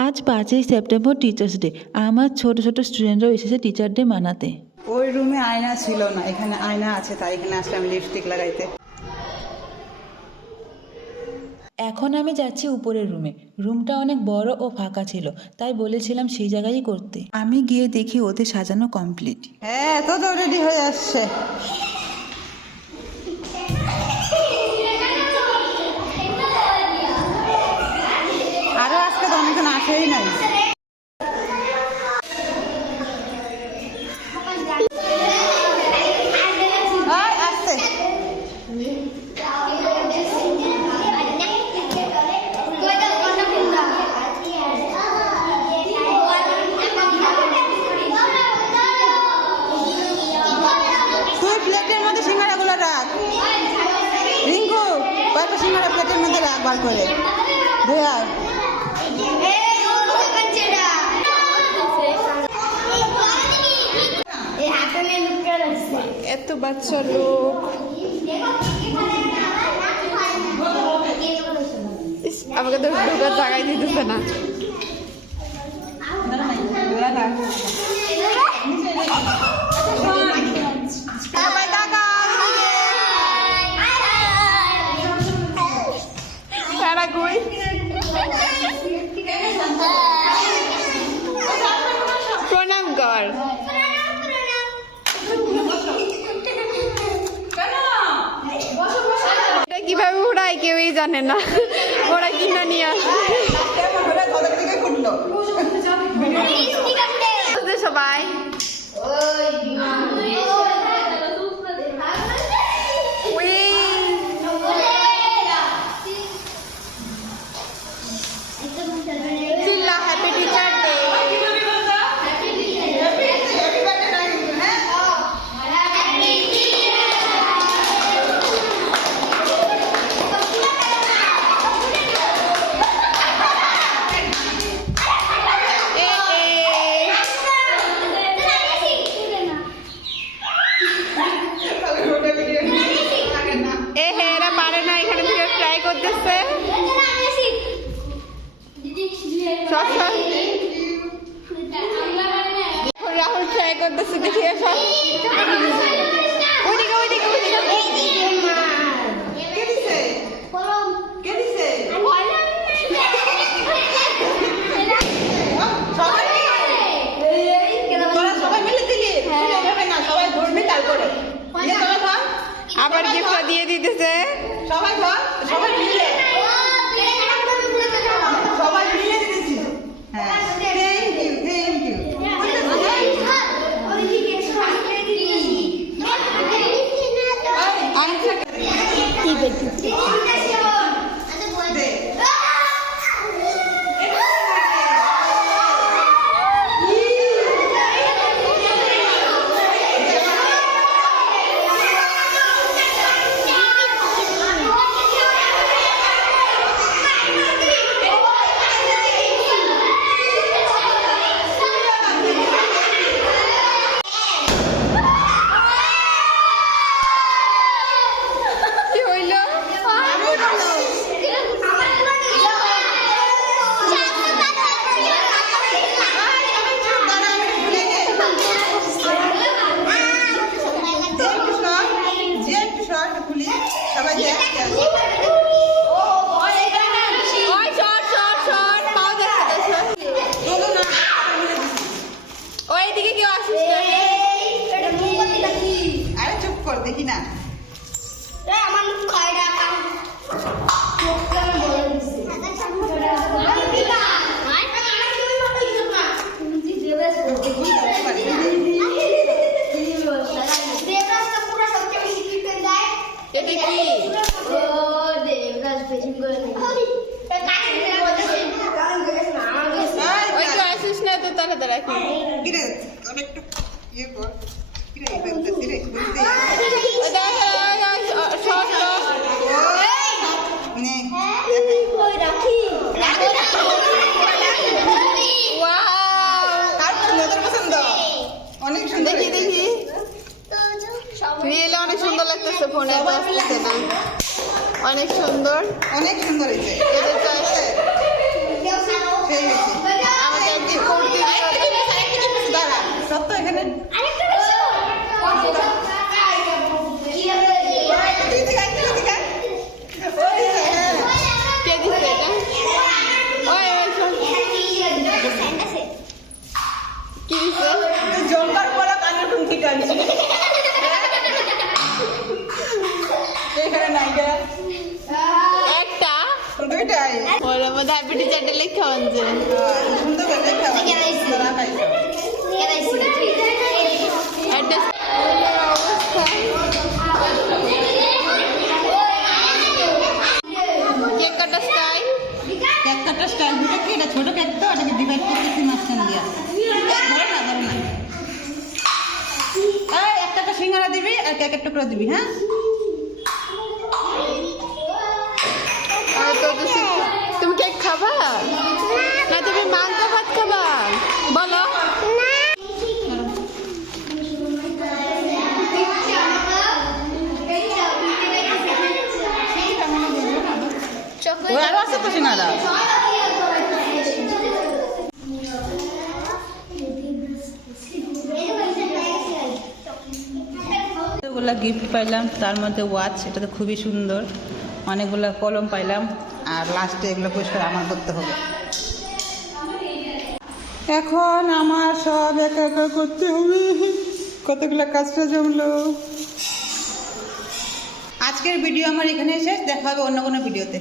আজ 5ই September teachers day. আমার ছোট ছোট স্টুডেন্টরাও এসেছে টিচার ডে মানাতে। ওই রুমে আয়না ছিল না, এখানে আয়না আছে, তাই এখানে আসলাম লিপস্টিক লাগাইতে। এখন আমি যাচ্ছি উপরের রুমে। রুমটা অনেক বড় ও ফাঁকা ছিল, তাই বলেছিলাম সেই জায়গায় করতে। আমি গিয়ে দেখি ওদের সাজানো কমপ্লিট। হ্যাঁ, তো রেডি হয়ে আসছে। আরো আজকে তো অনেকজন আসেই নাই। আসছে তুই প্লেটের মধ্যে সিঙ্গাড়াগুলো রাখ। রিঙ্কু, কয়েকটা সিঙ্গাড়া প্লেটের মধ্যে রাখ বার করে। ধুয়া এত বাচ্চা লোক, আমাকে তো ঢোকার জায়গায় দিতেছে না। প্রণাম কর। কিভাবে উড়ায় কেউই জানে না, ওরা কিনা নিয়ে আসে সবাই। Happy teacher day. Rahul try করতেছে, দেখি আবার গিফট দিয়ে দিতেছে। সবাই সবাই মিলে সবাই মিলে দিতেছি। হ্যাঁ, দেখি না অনেক সুন্দর। দেখি রিয়েলে অনেক সুন্দর লাগতেছে, ফোনে আসতেছে না। অনেক সুন্দর, অনেক সুন্দর হয়েছে। এখানে কে দিচ্ছে এটা? ওই ওই শোন। কি দিচ্ছে? জঙ্গল পড়া কানের ঠুমকি টানছি এখানে নাই গে একটা দুইটাই ওর মধ্যে হ্যাপি চারটে লেখা আছে। সুন্দর করে লেখা তোরা খাইছো একটা কেক কাটা স্টাইল। কেক কাটার স্টাইল দুটো কি এটা ছোট কেক তো এটাকে ডিভাইড করতেছি মাঝখান দিয়া ধরে না এই একটা সিঙ্গারা দিবি আর কেকের টুকরা দিবি হ্যাঁ আর তো তুমি কেক খাবা না তুমি মাংস ভাত খাবা বলো? ওর আরো আছে তো সিঙ্গারা এতগুলা গিফট পাইলাম তার মধ্যে ওয়াচ এটা তো খুবই সুন্দর অনেকগুলো কলম পাইলাম আর লাস্টে এগুলো পরিষ্কার আমার করতে হবে এখন আমার সব একা একা করতে হবে কতগুলো কাজটা জমলো আজকের ভিডিও আমার এখানে শেষ দেখা হবে অন্য কোনো ভিডিওতে